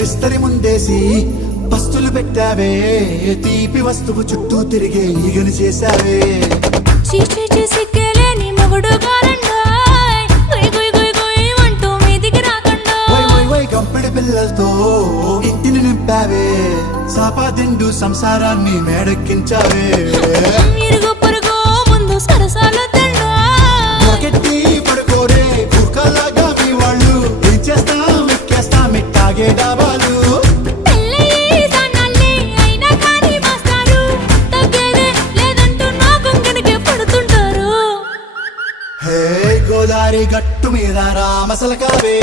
విస్తరి ముందేసి పస్తులు పెట్టావే, తీపి వస్తువు చుట్టూ తిరిగే ఈగను చేశావే. సిగ్గలేని మొగుడు గారండాయ్, గుయ్ గుయ్ గుయ్ గుయ్ అంటూ మీదికి రాకుండా గంపెడి పిల్లలతో ఇంటిని నింపావే, సాపాదిండు సంసారాన్ని మేడెక్కించావే. ఇరుగు పొరుగు ముందు సరసాలు కెట్టి పడుకోరే కుక్కలాగా మీ వాళ్ళు, ఏం చేస్తాం ఎక్కేస్తాం ఎట్టాగే డాబాలు. హే గోదారి గట్టు మీద రామసలకావే,